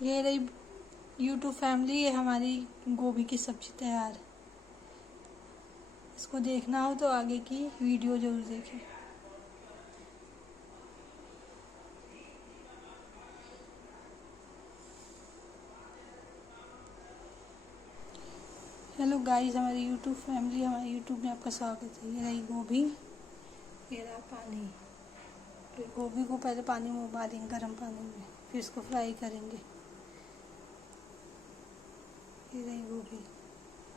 ये रही YouTube family, ये हमारी गोभी की सब्जी तैयार। इसको देखना हो तो आगे की वीडियो जरूर देखें। हेलो गाइस, हमारी यूट्यूब फैमिली, हमारे यूट्यूब में आपका स्वागत है। ये रही गोभी, ये रहा पानी। तो गोभी को पहले पानी में उबालेंगे, गर्म पानी में, फिर इसको फ्राई करेंगे। ये रही गोभी,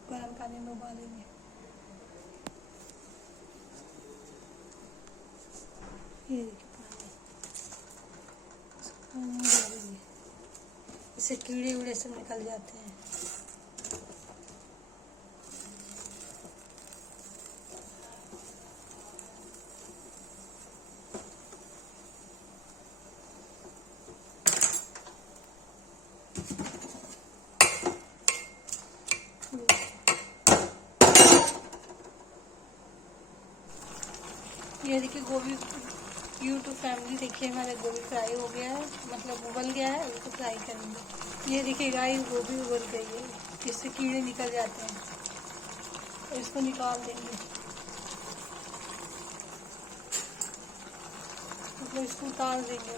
गर्म पानी में उबालेंगे। ये देखिए पानी, इसको पानी में डालेंगे। इससे कीड़े उड़े सब निकल जाते हैं। ये देखिए गोभी, यूट्यूब फैमिली देखिए हमारा गोभी फ्राई हो गया है, मतलब उबल गया है। इसको फ्राई करेंगे। ये देखिए गाइस, गोभी उबल गई है, इससे कीड़े निकल जाते हैं। और इसको निकाल देंगे, मतलब इसको उतार देंगे।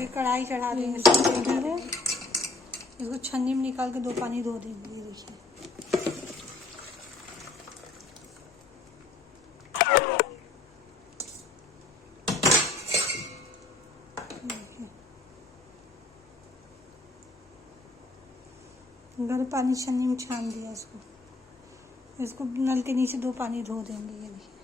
ये कढ़ाई चढ़ा देंगे, गोभी है, इसको छन्नी में निकाल के 2 पानी धो देंगे। ये देखिए गर्म पानी छन्नी में छान दिया इसको नल के नीचे 2 पानी धो देंगे। ये देखिए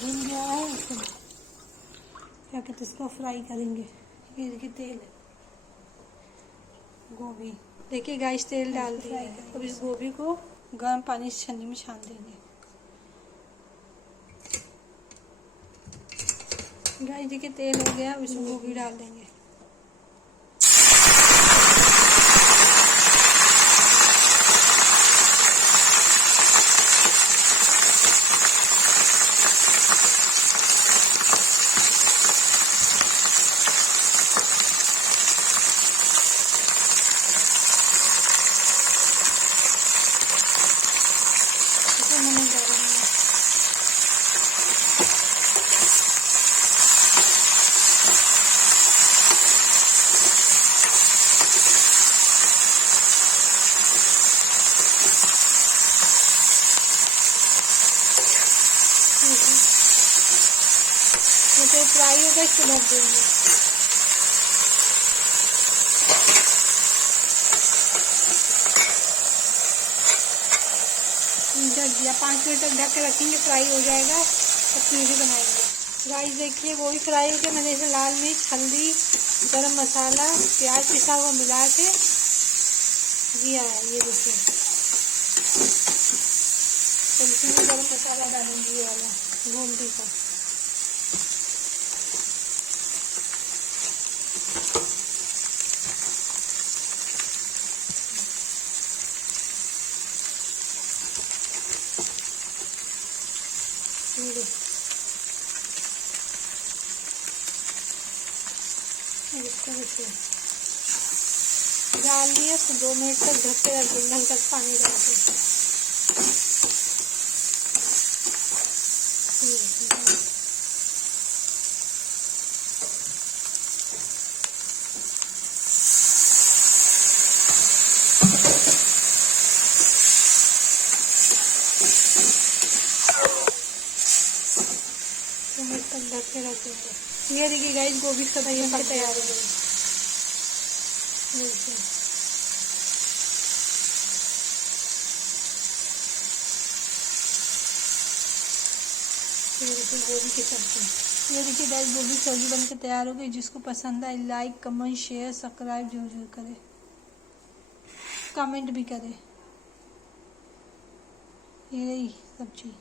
भून गया है। इसको क्या कहते हैं, इसको फ्राई करेंगे। ये देखिए तेल, गोभी देखिए गाइस, तेल डाल दिया है। अब इस गोभी को गर्म पानी से छन्नी में छान देंगे। गाइस देखिए तेल हो गया, अब इसमें गोभी डाल देंगे। तो फ्राई होगा, इसको ढक देंगे। ढक दिया, 5 मिनट तक ढक के रखेंगे, फ्राई हो जाएगा। तब फिर भी बनाएंगे। राइस देखिए वो भी फ्राई हो गया। मैंने इसे लाल मिर्च, हल्दी, गरम मसाला, प्याज पिसा हुआ मिला के दिया है। ये देखिए, तो इसमें गरम मसाला डालेंगे, ये वाला गोल्डी का। इसको देखिए डाल दिया, तो 2 मिनट तक ढक के रख देंगे, हल्का पानी डाल के। ढक के रख देंगे। ये देखिए गाइस, गोभी का तैयार हो गई। ये देखिए गोभी की सब्जी। ये देखिए गाइस, गोभी की सब्जी बनकर तैयार हो गई। जिसको पसंद आए लाइक, कमेंट, शेयर, सब्सक्राइब जरूर करें, कमेंट भी करें। ये रही सब्जी।